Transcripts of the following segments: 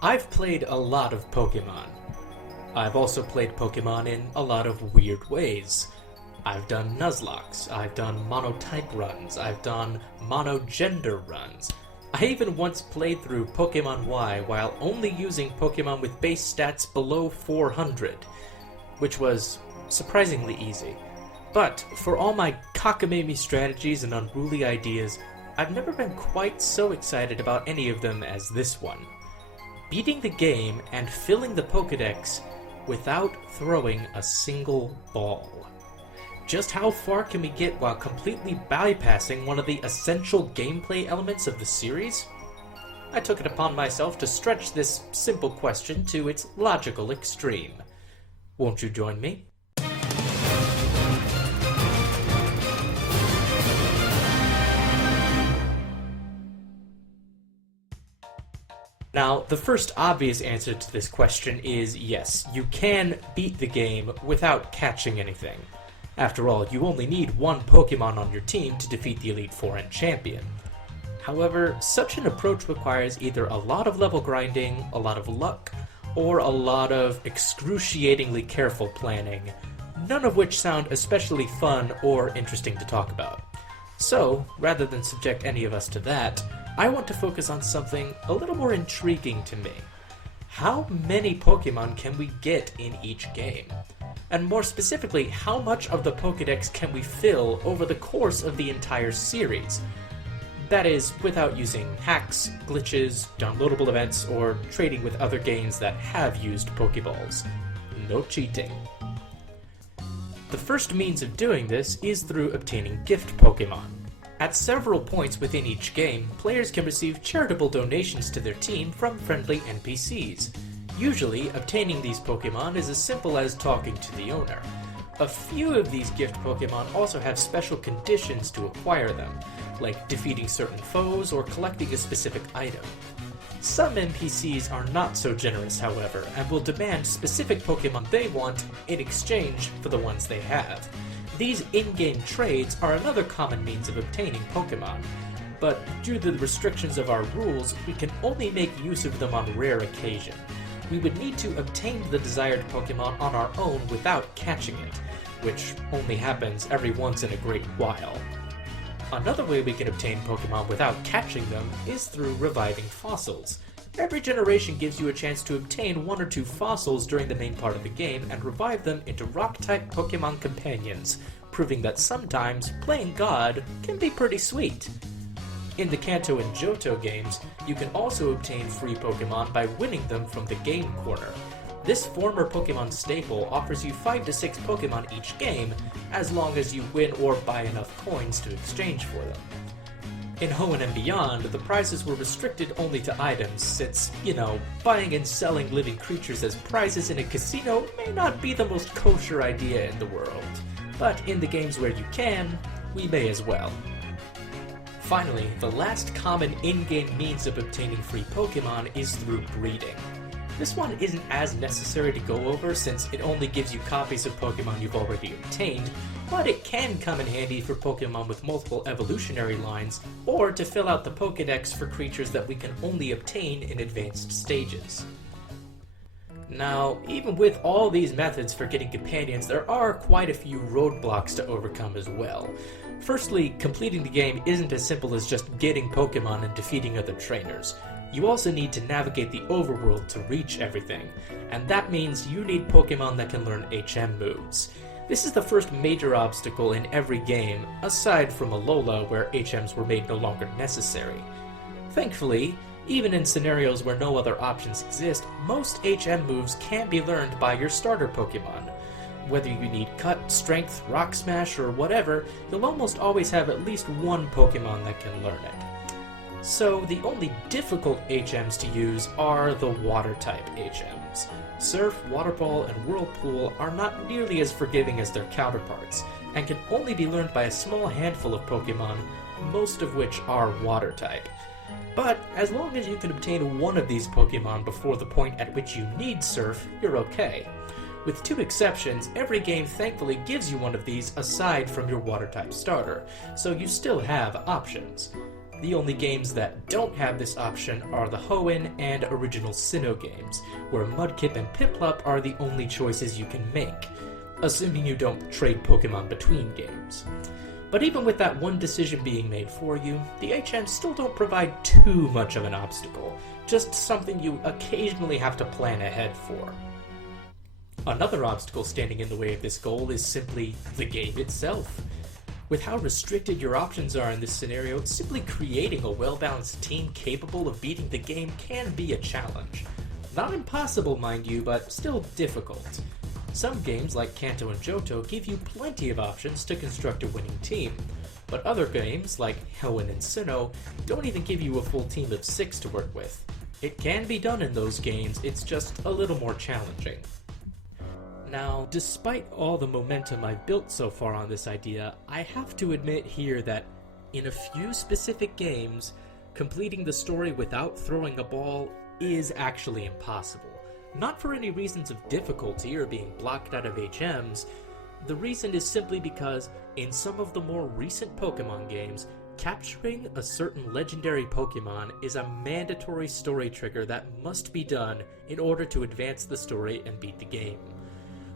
I've played a lot of Pokemon. I've also played Pokemon in a lot of weird ways. I've done Nuzlocks, I've done monotype runs, I've done monogender runs. I even once played through Pokemon Y while only using Pokemon with base stats below 400, which was surprisingly easy. But for all my cockamamie strategies and unruly ideas, I've never been quite so excited about any of them as this one. Beating the game and filling the Pokedex without throwing a single ball. Just how far can we get while completely bypassing one of the essential gameplay elements of the series? I took it upon myself to stretch this simple question to its logical extreme. Won't you join me? Now, the first obvious answer to this question is yes, you can beat the game without catching anything. After all, you only need one Pokemon on your team to defeat the Elite Four and Champion. However, such an approach requires either a lot of level grinding, a lot of luck, or a lot of excruciatingly careful planning, none of which sound especially fun or interesting to talk about. So, rather than subject any of us to that, I want to focus on something a little more intriguing to me. How many Pokemon can we get in each game? And more specifically, how much of the Pokedex can we fill over the course of the entire series? That is, without using hacks, glitches, downloadable events, or trading with other games that have used Pokeballs. No cheating. The first means of doing this is through obtaining gift Pokemon. At several points within each game, players can receive charitable donations to their team from friendly NPCs. Usually, obtaining these Pokemon is as simple as talking to the owner. A few of these gift Pokemon also have special conditions to acquire them, like defeating certain foes or collecting a specific item. Some NPCs are not so generous, however, and will demand specific Pokemon they want in exchange for the ones they have. These in-game trades are another common means of obtaining Pokemon, but due to the restrictions of our rules, we can only make use of them on rare occasion. We would need to obtain the desired Pokemon on our own without catching it, which only happens every once in a great while. Another way we can obtain Pokemon without catching them is through reviving fossils. Every generation gives you a chance to obtain one or two fossils during the main part of the game and revive them into rock-type Pokemon companions, proving that sometimes playing God can be pretty sweet. In the Kanto and Johto games, you can also obtain free Pokemon by winning them from the Game Corner. This former Pokemon staple offers you 5 to 6 Pokemon each game, as long as you win or buy enough coins to exchange for them. In Hoenn and Beyond, the prizes were restricted only to items, since, buying and selling living creatures as prizes in a casino may not be the most kosher idea in the world. But in the games where you can, we may as well. Finally, the last common in-game means of obtaining free Pokemon is through breeding. This one isn't as necessary to go over since it only gives you copies of Pokemon you've already obtained, but it can come in handy for Pokemon with multiple evolutionary lines, or to fill out the Pokedex for creatures that we can only obtain in advanced stages. Now, even with all these methods for getting companions, there are quite a few roadblocks to overcome as well. Firstly, completing the game isn't as simple as just getting Pokemon and defeating other trainers. You also need to navigate the overworld to reach everything, and that means you need Pokemon that can learn HM moves. This is the first major obstacle in every game, aside from Alola, where HMs were made no longer necessary. Thankfully, even in scenarios where no other options exist, most HM moves can be learned by your starter Pokemon. Whether you need Cut, Strength, Rock Smash, or whatever, you'll almost always have at least one Pokemon that can learn it. So the only difficult HMs to use are the Water-type HMs. Surf, Water Ball, and Whirlpool are not nearly as forgiving as their counterparts, and can only be learned by a small handful of Pokemon, most of which are Water-type. But as long as you can obtain one of these Pokemon before the point at which you need Surf, you're okay. With 2 exceptions, every game thankfully gives you one of these aside from your Water-type starter, so you still have options. The only games that don't have this option are the Hoenn and original Sinnoh games, where Mudkip and Piplup are the only choices you can make, assuming you don't trade Pokemon between games. But even with that one decision being made for you, the HMs still don't provide too much of an obstacle, just something you occasionally have to plan ahead for. Another obstacle standing in the way of this goal is simply the game itself. With how restricted your options are in this scenario, simply creating a well-balanced team capable of beating the game can be a challenge. Not impossible, mind you, but still difficult. Some games, like Kanto and Johto, give you plenty of options to construct a winning team, but other games, like Hoenn and Sinnoh, don't even give you a full team of 6 to work with. It can be done in those games, it's just a little more challenging. Now, despite all the momentum I've built so far on this idea, I have to admit here that in a few specific games, completing the story without throwing a ball is actually impossible. Not for any reasons of difficulty or being blocked out of HMs. The reason is simply because in some of the more recent Pokemon games, capturing a certain legendary Pokemon is a mandatory story trigger that must be done in order to advance the story and beat the game.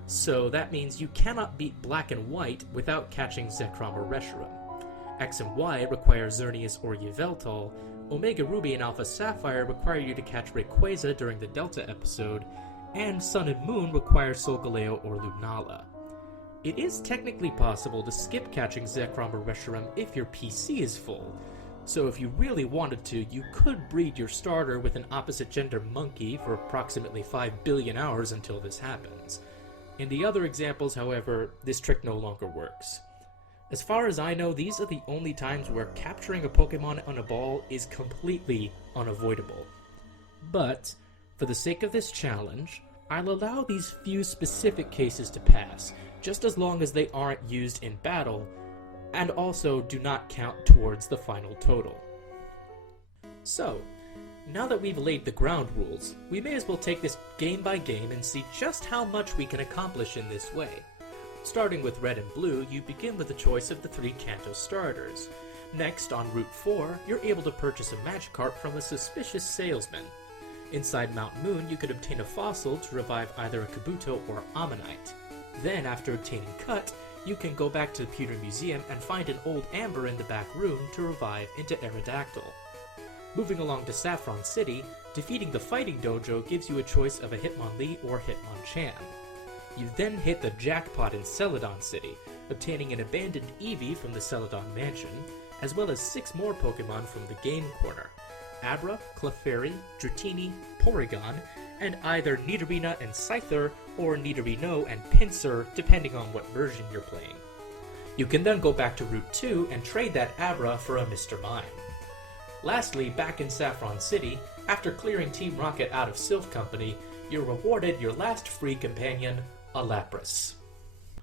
So that means you cannot beat Black and White without catching Zekrom or Reshiram. X and Y require Xerneas or Yveltal. Omega Ruby and Alpha Sapphire require you to catch Rayquaza during the Delta episode, and Sun and Moon require Solgaleo or Lunala. It is technically possible to skip catching Zekrom or Reshiram if your PC is full, so if you really wanted to, you could breed your starter with an opposite-gender monkey for approximately 5 billion hours until this happens. In the other examples, however, this trick no longer works. As far as I know, these are the only times where capturing a Pokemon on a ball is completely unavoidable. But, for the sake of this challenge, I'll allow these few specific cases to pass, just as long as they aren't used in battle, and also do not count towards the final total. So, now that we've laid the ground rules, we may as well take this game by game and see just how much we can accomplish in this way. Starting with Red and Blue, you begin with the choice of the 3 Kanto starters. Next, on Route 4, you're able to purchase a Magikarp from a suspicious salesman. Inside Mount Moon, you could obtain a fossil to revive either a Kabuto or Ammonite. Then, after obtaining Cut, you can go back to the Pewter Museum and find an old Amber in the back room to revive into Aerodactyl. Moving along to Saffron City, defeating the Fighting Dojo gives you a choice of a Hitmonlee or Hitmonchan. You then hit the jackpot in Celadon City, obtaining an abandoned Eevee from the Celadon Mansion, as well as 6 more Pokemon from the Game Corner: Abra, Clefairy, Dratini, Porygon, and either Nidorina and Scyther, or Nidorino and Pinsir, depending on what version you're playing. You can then go back to Route 2 and trade that Abra for a Mr. Mime. Lastly, back in Saffron City, after clearing Team Rocket out of Sylph Company, you're rewarded your last free companion, a Lapras.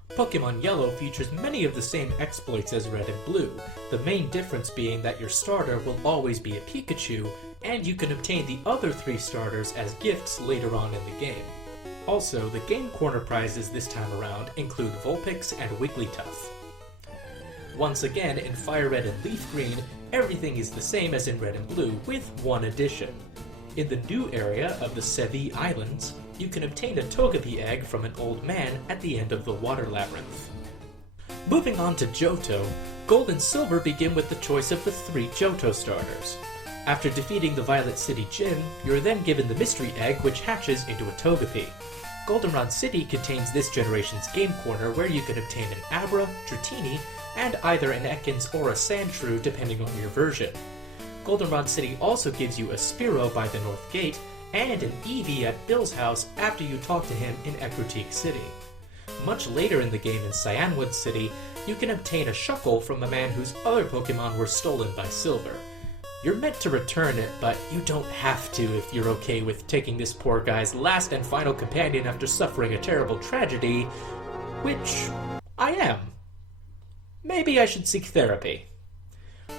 Pokemon Yellow features many of the same exploits as Red and Blue, the main difference being that your starter will always be a Pikachu, and you can obtain the other 3 starters as gifts later on in the game. Also, the Game Corner prizes this time around include Vulpix and Wigglytuff. Once again, in Fire Red and Leaf Green, everything is the same as in Red and Blue, with one addition. In the new area of the Sevi Islands, you can obtain a Togepi egg from an old man at the end of the Water Labyrinth. Moving on to Johto, Gold and Silver begin with the choice of the 3 Johto starters. After defeating the Violet City Gym, you're then given the Mystery Egg, which hatches into a Togepi. Goldenrod City contains this generation's Game Corner, where you can obtain an Abra, Dratini, and either an Ekans or a Sandshrew, depending on your version. Goldenrod City also gives you a Spearow by the North Gate, and an Eevee at Bill's house after you talk to him in Ecruteak City. Much later in the game in Cyanwood City, you can obtain a Shuckle from a man whose other Pokemon were stolen by Silver. You're meant to return it, but you don't have to if you're okay with taking this poor guy's last and final companion after suffering a terrible tragedy, which I am. Maybe I should seek therapy.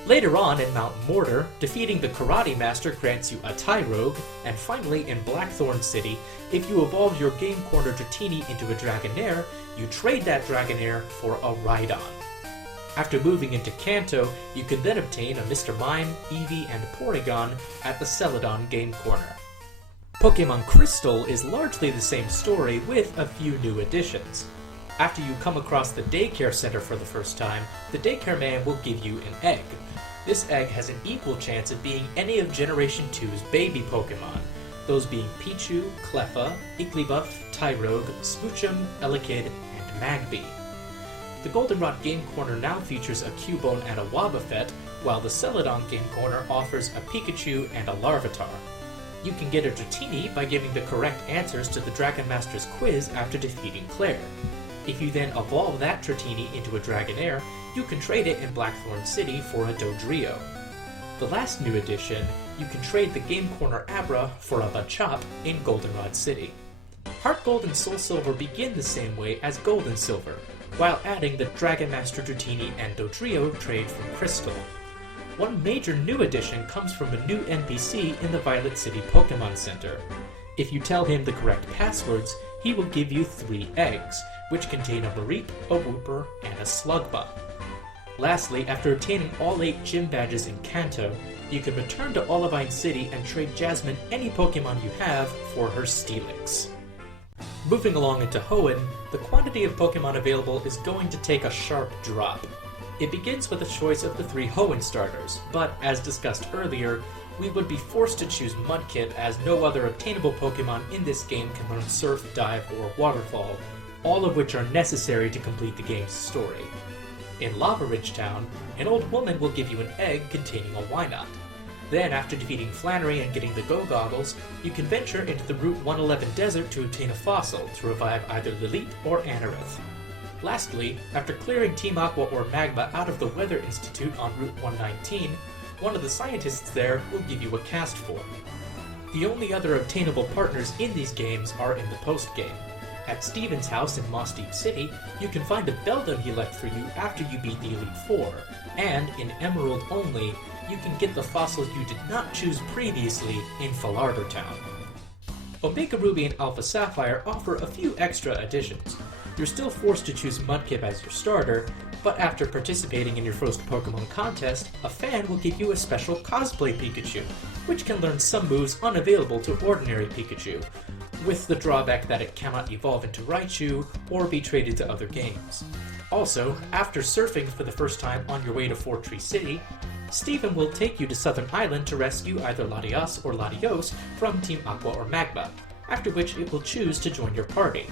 Later on in Mount Mortar, defeating the Karate Master grants you a Tyrogue, and finally in Blackthorn City, if you evolve your Game Corner Dratini into a Dragonair, you trade that Dragonair for a Rhydon. After moving into Kanto, you can then obtain a Mr. Mime, Eevee, and Porygon at the Celadon Game Corner. Pokemon Crystal is largely the same story with a few new additions. After you come across the daycare center for the first time, the daycare man will give you an egg. This egg has an equal chance of being any of Generation 2's baby Pokemon, those being Pichu, Cleffa, Igglybuff, Tyrogue, Smoochum, Elekid, and Magby. The Goldenrod Game Corner now features a Cubone and a Wobbuffet, while the Celadon Game Corner offers a Pikachu and a Larvitar. You can get a Dratini by giving the correct answers to the Dragon Master's quiz after defeating Claire. If you then evolve that Dratini into a Dragonair, you can trade it in Blackthorn City for a Dodrio. The last new addition, you can trade the Game Corner Abra for a Machop in Goldenrod City. Heart Gold and Soul Silver begin the same way as Gold and Silver, while adding the Dragon Master Dratini and Dodrio trade from Crystal. One major new addition comes from a new NPC in the Violet City Pokemon Center. If you tell him the correct passwords, he will give you 3 eggs, which contain a Mareep, a Wooper, and a Slugma. Lastly, after obtaining all 8 gym badges in Kanto, you can return to Olivine City and trade Jasmine any Pokemon you have for her Steelix. Moving along into Hoenn, the quantity of Pokemon available is going to take a sharp drop. It begins with a choice of the 3 Hoenn starters, but as discussed earlier, we would be forced to choose Mudkip as no other obtainable Pokemon in this game can learn Surf, Dive, or Waterfall, all of which are necessary to complete the game's story. In Lava Ridge Town, an old woman will give you an egg containing a Wynot. Then, after defeating Flannery and getting the Go Goggles, you can venture into the Route 111 desert to obtain a fossil to revive either Lilith or Anorith. Lastly, after clearing Team Aqua or Magma out of the Weather Institute on Route 119, one of the scientists there will give you a cast form. The only other obtainable partners in these games are in the post-game. At Steven's house in Moss Deep City, you can find a Beldum he left for you after you beat the Elite Four, and in Emerald only, you can get the fossil you did not choose previously in Falarder Town. Omega Ruby and Alpha Sapphire offer a few extra additions. You're still forced to choose Mudkip as your starter, but after participating in your first Pokemon contest, a fan will give you a special cosplay Pikachu, which can learn some moves unavailable to ordinary Pikachu, with the drawback that it cannot evolve into Raichu or be traded to other games. Also, after surfing for the first time on your way to Four Tree City, Steven will take you to Southern Island to rescue either Latias or Latios from Team Aqua or Magma, after which it will choose to join your party.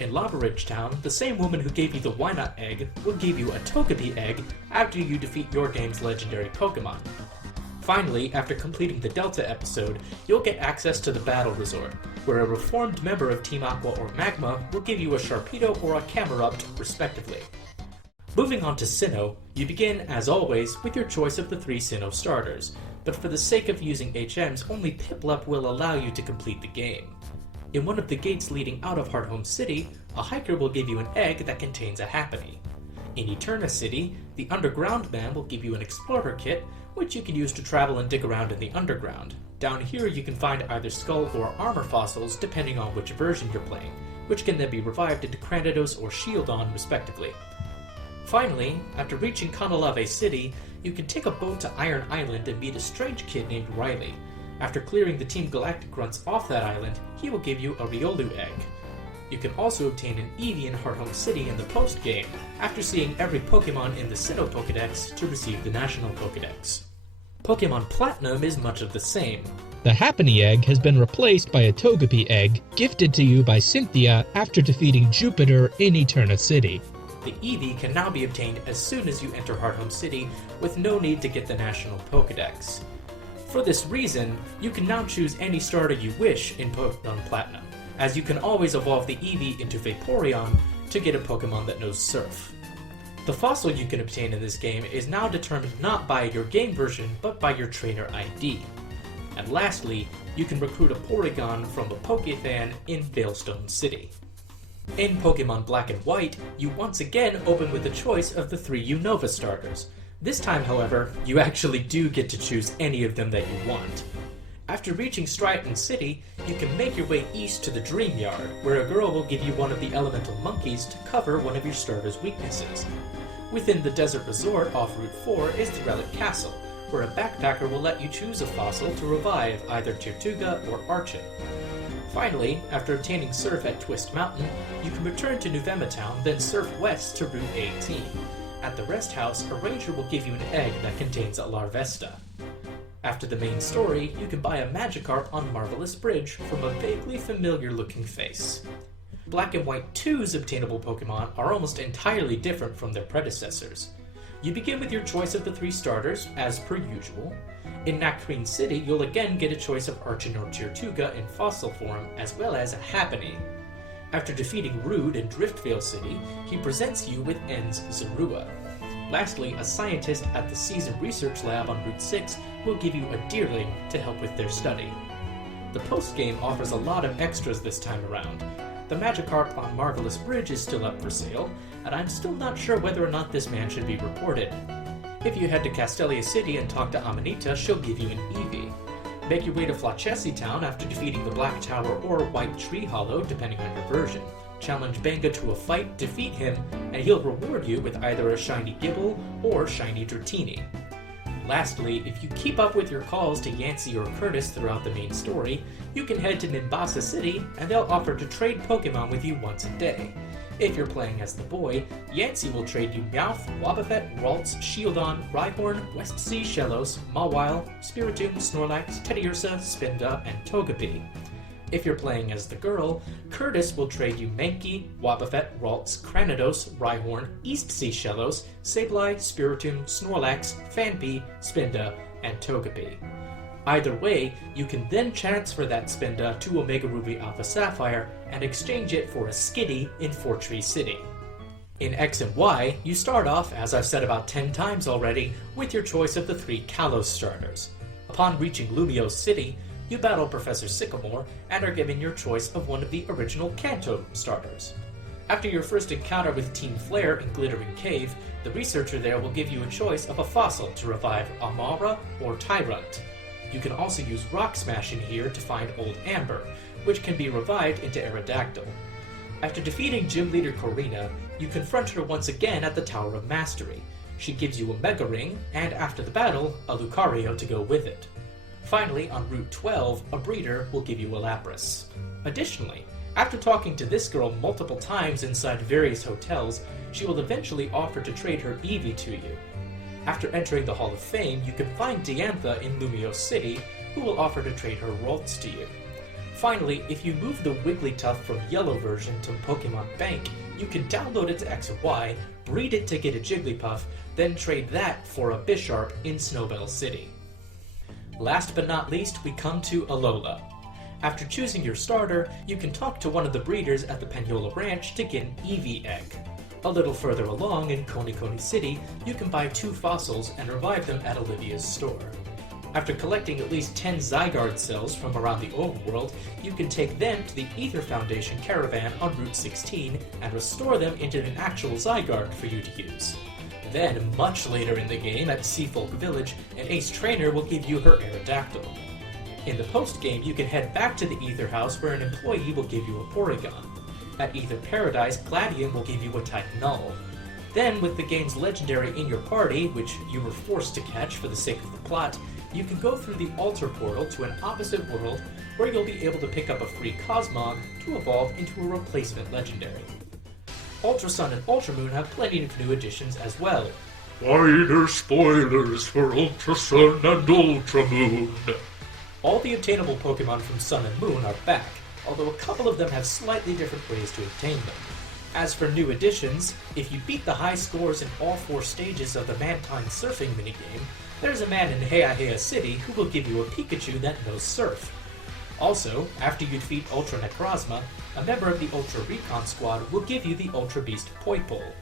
In Lava Ridge Town, the same woman who gave you the Wynot egg will give you a Togepi egg after you defeat your game's legendary Pokemon. Finally, after completing the Delta episode, you'll get access to the Battle Resort, where a reformed member of Team Aqua or Magma will give you a Sharpedo or a Camerupt, respectively. Moving on to Sinnoh, you begin, as always, with your choice of the 3 Sinnoh starters, but for the sake of using HMs, only Piplup will allow you to complete the game. In one of the gates leading out of Hearthome City, a hiker will give you an egg that contains a Happiny. In Eterna City, the Underground Man will give you an Explorer Kit, which you can use to travel and dig around in the underground. Down here you can find either Skull or Armor fossils depending on which version you're playing, which can then be revived into Cranidos or Shieldon respectively. Finally, after reaching Kanalave City, you can take a boat to Iron Island and meet a strange kid named Riley. After clearing the Team Galactic grunts off that island, he will give you a Riolu egg. You can also obtain an Eevee in Hearthome City in the post-game, after seeing every Pokemon in the Sinnoh Pokedex to receive the National Pokedex. Pokemon Platinum is much of the same. The Happiny egg has been replaced by a Togepi egg, gifted to you by Cynthia after defeating Jupiter in Eterna City. The Eevee can now be obtained as soon as you enter Hearthome City, with no need to get the National Pokedex. For this reason, you can now choose any starter you wish in Pokemon Platinum, as you can always evolve the Eevee into Vaporeon to get a Pokemon that knows Surf. The fossil you can obtain in this game is now determined not by your game version, but by your trainer ID. And lastly, you can recruit a Porygon from a Pokefan in Veilstone City. In Pokemon Black and White, you once again open with the choice of the 3 Unova starters. This time, however, you actually do get to choose any of them that you want. After reaching Stryton City, you can make your way east to the Dream Yard, where a girl will give you one of the elemental monkeys to cover one of your starter's weaknesses. Within the desert resort off Route 4 is the Relic Castle, where a backpacker will let you choose a fossil to revive either Tirtuga or Archon. Finally, after obtaining surf at Twist Mountain, you can return to Nuvema Town, then surf west to Route 18. At the rest house, a ranger will give you an egg that contains a Larvesta. After the main story, you can buy a Magikarp on Marvelous Bridge from a vaguely familiar-looking face. Black and White 2's obtainable Pokemon are almost entirely different from their predecessors. You begin with your choice of the 3 starters, as per usual. In Nacrene City, you'll again get a choice of Archon or Tirtuga in fossil form, as well as a Happiny. After defeating Rude in Driftvale City, he presents you with N's Zorua. Lastly, a scientist at the Season Research Lab on Route 6 will give you a Deerling to help with their study. The post-game offers a lot of extras this time around. The Magikarp on Marvelous Bridge is still up for sale, and I'm still not sure whether or not this man should be reported. If you head to Castelia City and talk to Amanita, she'll give you an Eevee. Make your way to Flachessi Town after defeating the Black Tower or White Tree Hollow, depending on your version. Challenge Benga to a fight, defeat him, and he'll reward you with either a shiny Gibble or shiny Dratini. Lastly, if you keep up with your calls to Yancey or Curtis throughout the main story, you can head to Nimbasa City and they'll offer to trade Pokemon with you once a day. If you're playing as the boy, Yancey will trade you Meowth, Wobbuffet, Ralts, Shieldon, Rhyhorn, West Sea Shellos, Mawile, Spiritomb, Snorlax, Teddiursa, Spinda, and Togepi. If you're playing as the girl, Curtis will trade you Mankey, Wobbuffet, Ralts, Cranidos, Rhyhorn, East Sea Shellos, Sableye, Spiritomb, Snorlax, Phanpy, Spinda, and Togepi. Either way, you can then transfer that Spinda to Omega Ruby Alpha Sapphire and exchange it for a Skitty in Fortree City. In X and Y, you start off, as I've said about 10 times already, with your choice of the 3 Kalos starters. Upon reaching Lumiose City, you battle Professor Sycamore and are given your choice of one of the original Kanto starters. After your first encounter with Team Flare in Glittering Cave, the researcher there will give you a choice of a fossil to revive Amara or Tyrant. You can also use Rock Smash in here to find Old Amber, which can be revived into Aerodactyl. After defeating Gym Leader Corina, you confront her once again at the Tower of Mastery. She gives you a Mega Ring, and after the battle, a Lucario to go with it. Finally, on Route 12, a breeder will give you a Lapras. Additionally, after talking to this girl multiple times inside various hotels, she will eventually offer to trade her Eevee to you. After entering the Hall of Fame, you can find Diantha in Lumiose City, who will offer to trade her Ralts to you. Finally, if you move the Wigglytuff from Yellow version to Pokemon Bank, you can download it to X and Y, breed it to get a Jigglypuff, then trade that for a Bisharp in Snowbell City. Last but not least, we come to Alola. After choosing your starter, you can talk to one of the breeders at the Panola Ranch to get an Eevee egg. A little further along in Konikoni City, you can buy 2 fossils and revive them at Olivia's store. After collecting at least 10 Zygarde cells from around the overworld, you can take them to the Aether Foundation caravan on Route 16 and restore them into an actual Zygarde for you to use. Then, much later in the game at Seafolk Village, an Ace Trainer will give you her Aerodactyl. In the post-game, you can head back to the Aether House where an employee will give you a Porygon. At Aether Paradise, Gladion will give you a type Null. Then, with the game's legendary in your party, which you were forced to catch for the sake of the plot, you can go through the Altar Portal to an opposite world where you'll be able to pick up a free Cosmog to evolve into a replacement legendary. Ultra Sun and Ultra Moon have plenty of new additions as well. Wider spoilers for Ultra Sun and Ultra Moon. All the obtainable Pokemon from Sun and Moon are back, although a couple of them have slightly different ways to obtain them. As for new additions, if you beat the high scores in all 4 stages of the Mantine Surfing minigame, there's a man in Heihei City who will give you a Pikachu that knows Surf. Also, after you defeat Ultra Necrozma, a member of the Ultra Recon Squad will give you the Ultra Beast Poipole.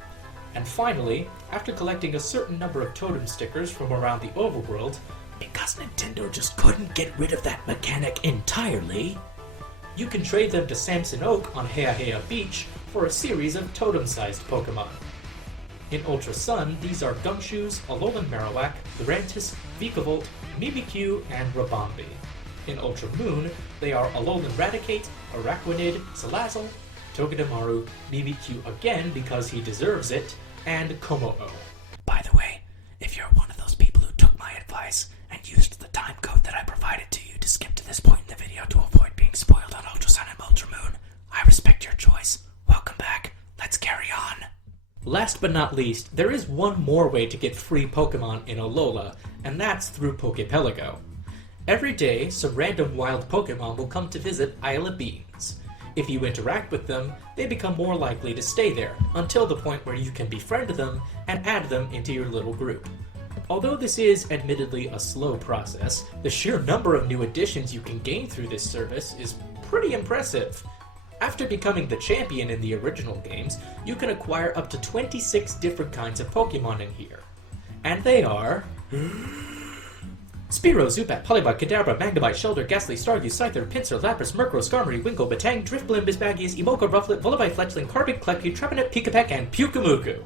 And finally, after collecting a certain number of totem stickers from around the overworld, because Nintendo just couldn't get rid of that mechanic entirely, you can trade them to Samson Oak on Heihei Beach for a series of totem-sized Pokemon. In Ultra Sun, these are Gumshoos, Alolan Marowak, Lurantis, Vikavolt, Mimikyu, and Rabombi. In Ultra Moon, they are Alolan Raticate, Araquanid, Salazzle, Togedemaru, Mimikyu again because he deserves it, and Komo-o. By the way, if you're one of those people who took my advice and used the time code that I provided to you to skip to this point in the video to avoid being spoiled on Ultra Sun and Ultra Moon, I respect your choice. Welcome back. Let's carry on. Last but not least, there is one more way to get free Pokemon in Alola, and that's through Pokepelago. Every day, some random wild Pokemon will come to visit Isle of Beans. If you interact with them, they become more likely to stay there, until the point where you can befriend them and add them into your little group. Although this is admittedly a slow process, the sheer number of new additions you can gain through this service is pretty impressive. After becoming the champion in the original games, you can acquire up to 26 different kinds of Pokemon in here. And they are... Spearow, Zubat, Poliwag, Kadabra, Magnemite, Shelter, Ghastly, Staryu, Scyther, Pinsir, Lapras, Murkrow, Skarmory, Winkle, Batang, Drifblim, Bisbagius, Emoka, Rufflet, Vullaby, Fletchling, Carbink, Klepki, Trevenant, Pikapek, and Pyukumuku.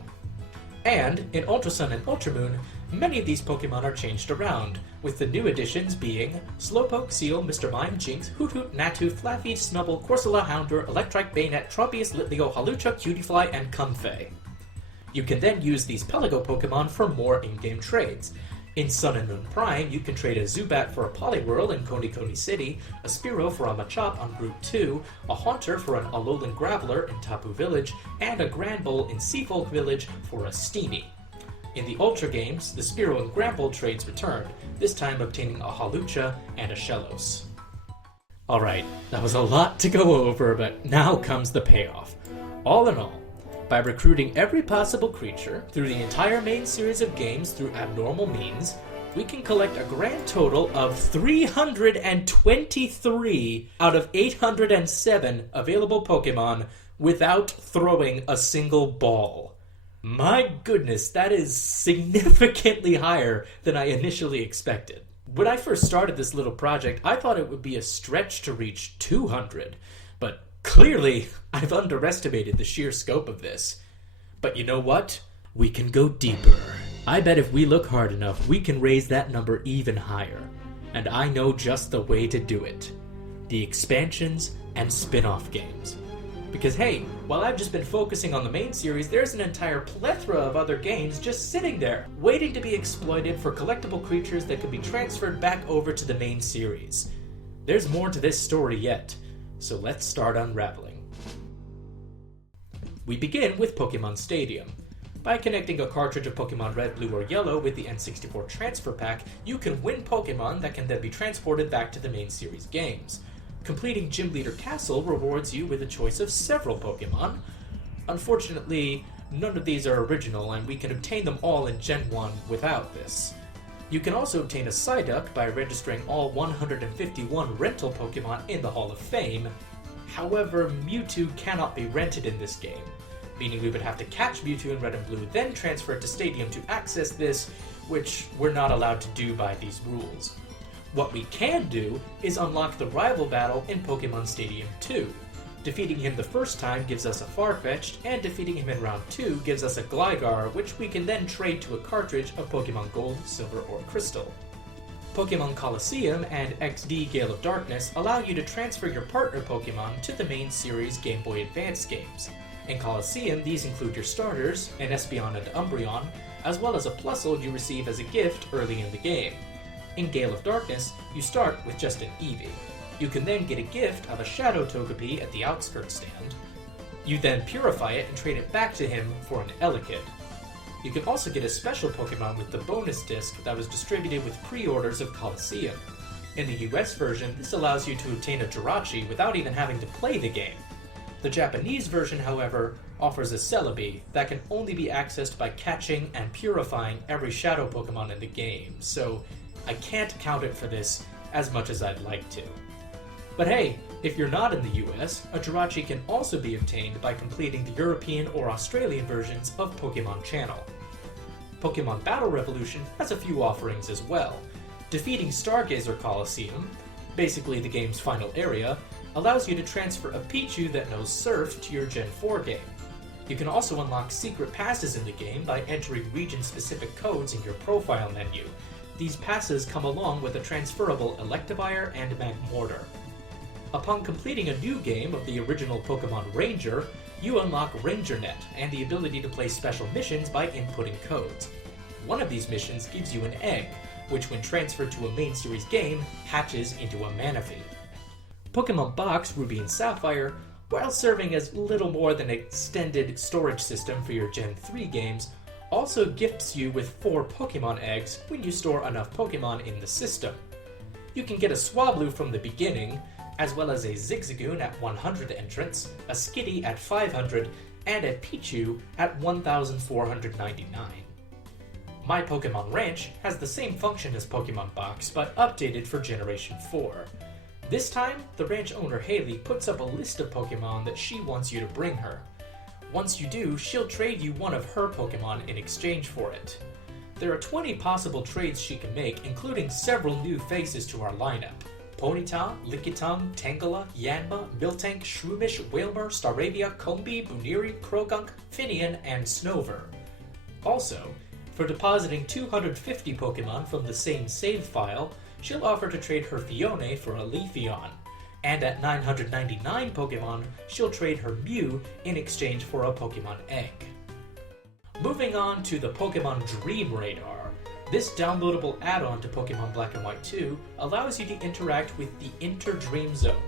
And, in Ultra Sun and Ultra Moon, many of these Pokemon are changed around, with the new additions being Slowpoke, Seal, Mr. Mime, Jinx, Hoothoot, Natu, Flaffy, Snubbull, Corsola, Houndour, Electrike, Bayonet, Trompius, Litleo, Hawlucha, Cutiefly, and Comfey. You can then use these Pelago Pokemon for more in-game trades. In Sun and Moon Prime, you can trade a Zubat for a Poliwhirl in Coney City, a Spearow for a Machop on Route 2, a Haunter for an Alolan Graveler in Tapu Village, and a Granbull in Seafolk Village for a Steenie. In the Ultra games, the Spearow and Granbull trades returned, this time obtaining a Hawlucha and a Shellos. Alright, that was a lot to go over, but now comes the payoff. All in all, by recruiting every possible creature through the entire main series of games through abnormal means, we can collect a grand total of 323 out of 807 available Pokemon without throwing a single ball. My goodness, that is significantly higher than I initially expected. When I first started this little project, I thought it would be a stretch to reach 200, but clearly, I've underestimated the sheer scope of this. But you know what? We can go deeper. I bet if we look hard enough, we can raise that number even higher. And I know just the way to do it. The expansions and spin-off games. Because hey, while I've just been focusing on the main series, there's an entire plethora of other games just sitting there, waiting to be exploited for collectible creatures that can be transferred back over to the main series. There's more to this story yet. So let's start unraveling. We begin with Pokemon Stadium. By connecting a cartridge of Pokemon Red, Blue, or Yellow with the N64 Transfer Pack, you can win Pokemon that can then be transported back to the main series games. Completing Gym Leader Castle rewards you with a choice of several Pokemon. Unfortunately, none of these are original, and we can obtain them all in Gen 1 without this. You can also obtain a Psyduck by registering all 151 rental Pokemon in the Hall of Fame. However, Mewtwo cannot be rented in this game, meaning we would have to catch Mewtwo in Red and Blue, then transfer it to Stadium to access this, which we're not allowed to do by these rules. What we can do is unlock the rival battle in Pokemon Stadium 2. Defeating him the first time gives us a Farfetch'd, and defeating him in round 2 gives us a Gligar, which we can then trade to a cartridge of Pokemon Gold, Silver, or Crystal. Pokemon Coliseum and XD Gale of Darkness allow you to transfer your partner Pokemon to the main series Game Boy Advance games. In Coliseum, these include your starters, an Espeon and Umbreon, as well as a Plusle you receive as a gift early in the game. In Gale of Darkness, you start with just an Eevee. You can then get a gift of a Shadow Togepi at the outskirts stand. You then purify it and trade it back to him for an Elekid. You can also get a special Pokemon with the bonus disc that was distributed with pre-orders of Coliseum. In the US version, this allows you to obtain a Jirachi without even having to play the game. The Japanese version, however, offers a Celebi that can only be accessed by catching and purifying every Shadow Pokemon in the game, so I can't count it for this as much as I'd like to. But hey, if you're not in the US, a Jirachi can also be obtained by completing the European or Australian versions of Pokemon Channel. Pokemon Battle Revolution has a few offerings as well. Defeating Stargazer Coliseum, basically the game's final area, allows you to transfer a Pichu that knows Surf to your Gen 4 game. You can also unlock secret passes in the game by entering region-specific codes in your profile menu. These passes come along with a transferable Electivire and Magmortar. Upon completing a new game of the original Pokemon Ranger, you unlock RangerNet and the ability to play special missions by inputting codes. One of these missions gives you an egg, which when transferred to a main series game, hatches into a Manaphy. Pokemon Box Ruby and Sapphire, while serving as little more than an extended storage system for your Gen 3 games, also gifts you with 4 Pokemon eggs when you store enough Pokemon in the system. You can get a Swablu from the beginning, as well as a Zigzagoon at 100 entrance, a Skitty at 500, and a Pichu at 1499. My Pokemon Ranch has the same function as Pokemon Box, but updated for Generation 4. This time, the ranch owner Haley puts up a list of Pokemon that she wants you to bring her. Once you do, she'll trade you one of her Pokemon in exchange for it. There are 20 possible trades she can make, including several new faces to our lineup. Ponyta, Lickitung, Tangela, Yanma, Miltank, Shroomish, Wailmer, Staravia, Combee, Buniri, Krogunk, Finian, and Snover. Also, for depositing 250 Pokemon from the same save file, she'll offer to trade her Fione for a Leafeon. And at 999 Pokemon, she'll trade her Mew in exchange for a Pokemon Egg. Moving on to the Pokemon Dream Radar. This downloadable add-on to Pokemon Black and White 2 allows you to interact with the Inter-Dream Zone.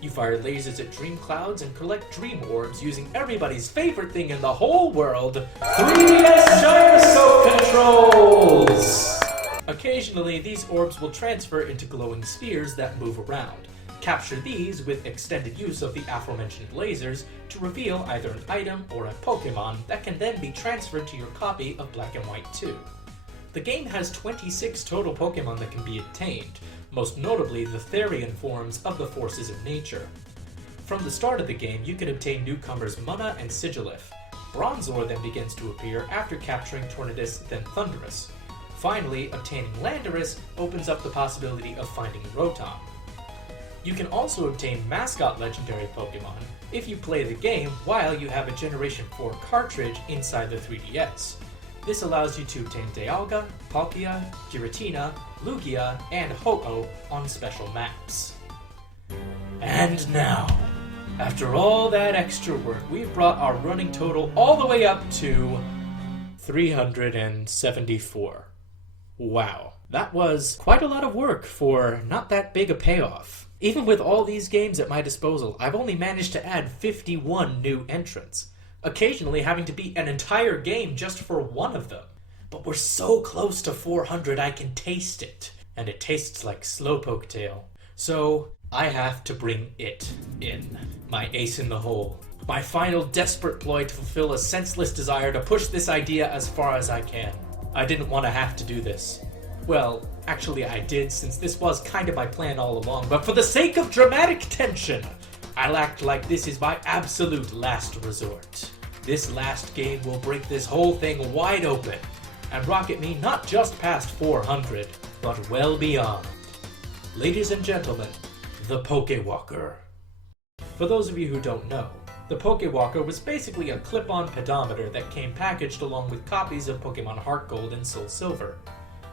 You fire lasers at dream clouds and collect dream orbs using everybody's favorite thing in the whole world, 3DS Gyroscope controls! Occasionally, these orbs will transfer into glowing spheres that move around. Capture these with extended use of the aforementioned lasers to reveal either an item or a Pokemon that can then be transferred to your copy of Black and White 2. The game has 26 total Pokemon that can be obtained, most notably the Therian forms of the forces of nature. From the start of the game, you can obtain newcomers Munna and Sigilif. Bronzor then begins to appear after capturing Tornadus, then Thundurus. Finally, obtaining Landorus opens up the possibility of finding Rotom. You can also obtain Mascot Legendary Pokemon if you play the game while you have a Generation 4 cartridge inside the 3DS. This allows you to obtain Dialga, Palkia, Giratina, Lugia, and Ho-Oh on special maps. And now, after all that extra work, we've brought our running total all the way up to 374. Wow, that was quite a lot of work for not that big a payoff. Even with all these games at my disposal, I've only managed to add 51 new entrants, occasionally having to beat an entire game just for one of them. But we're so close to 400 I can taste it, and it tastes like Slowpoke Tail. So I have to bring it in, my ace in the hole. My final desperate ploy to fulfill a senseless desire to push this idea as far as I can. I didn't want to have to do this. Well, actually I did, since this was kind of my plan all along, but for the sake of dramatic tension, I'll act like this is my absolute last resort. This last game will break this whole thing wide open, and rocket me not just past 400, but well beyond. Ladies and gentlemen, the Pokewalker. For those of you who don't know, the Pokewalker was basically a clip-on pedometer that came packaged along with copies of Pokemon Heart Gold and Soul Silver.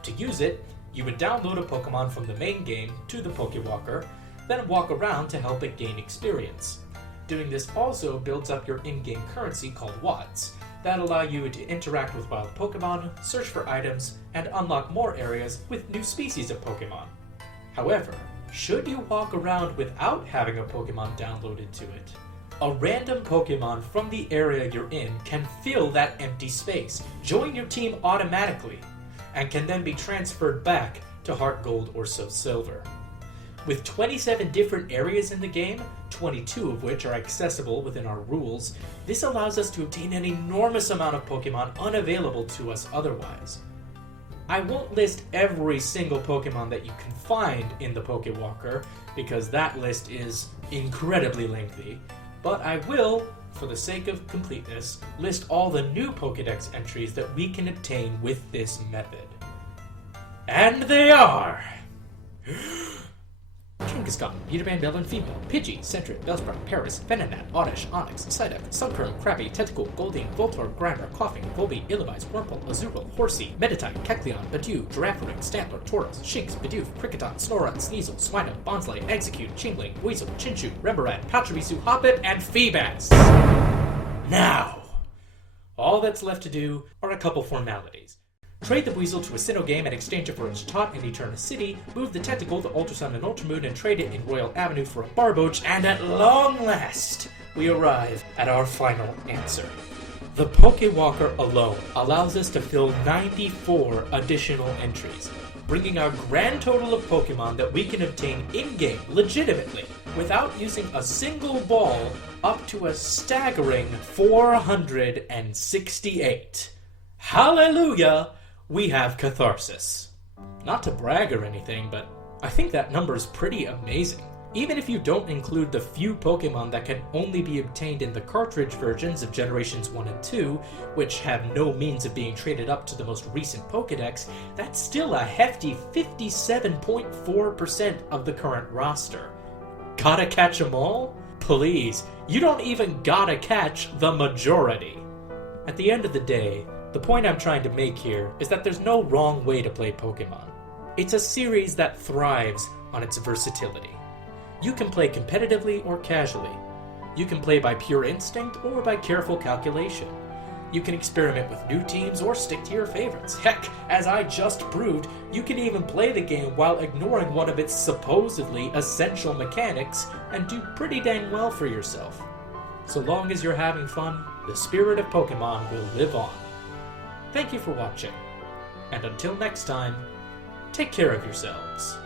To use it, you would download a Pokemon from the main game to the Pokewalker, then walk around to help it gain experience. Doing this also builds up your in-game currency called Watts, that allow you to interact with wild Pokemon, search for items, and unlock more areas with new species of Pokemon. However, should you walk around without having a Pokemon downloaded to it, a random Pokemon from the area you're in can fill that empty space, join your team automatically, and can then be transferred back to Heart Gold or Soul Silver. With 27 different areas in the game, 22 of which are accessible within our rules, this allows us to obtain an enormous amount of Pokemon unavailable to us otherwise. I won't list every single Pokemon that you can find in the Pokewalker, because that list is incredibly lengthy, but I will, for the sake of completeness, list all the new Pokedex entries that we can obtain with this method. And they are... Kangaskhan, Peterman, Male and Female, Pidgey, Sentret, Bellsprout, Paris, Venonat, Oddish, Onyx, Psyduck, Sunkern, Krabby, Tentacool, Goldeen, Voltorb, Grimer, Coughing, Volbeat, Illumise, Wurmple, Azurill, Horsey, Meditite, Kecleon, Badoo, Girafarig, Stantler, Tauros, Shinx, Bidoof, Kricketot, Snorunt, Sneasel, Swinub, Bonsly, Execute, Chingling, Weasel, Chinchou, Remorat, Paltramisu, Hoppip, and Feebas! Now, all that's left to do are a couple formalities. Trade the Weasel to a Sinnoh game in exchange for its tot in Eterna City, move the Tentacle to Ultrasun and Ultramoon and trade it in Royal Avenue for a Barboach, and at long last, we arrive at our final answer. The Pokewalker alone allows us to fill 94 additional entries, bringing our grand total of Pokemon that we can obtain in-game legitimately without using a single ball up to a staggering 468. Hallelujah! We have Catharsis. Not to brag or anything, but I think that number is pretty amazing. Even if you don't include the few Pokemon that can only be obtained in the cartridge versions of Generations 1 and 2, which have no means of being traded up to the most recent Pokedex, that's still a hefty 57.4% of the current roster. Gotta catch 'em all? Please, you don't even gotta catch the majority. At the end of the day, the point I'm trying to make here is that there's no wrong way to play Pokemon. It's a series that thrives on its versatility. You can play competitively or casually. You can play by pure instinct or by careful calculation. You can experiment with new teams or stick to your favorites. Heck, as I just proved, you can even play the game while ignoring one of its supposedly essential mechanics and do pretty dang well for yourself. So long as you're having fun, the spirit of Pokemon will live on. Thank you for watching, and until next time, take care of yourselves.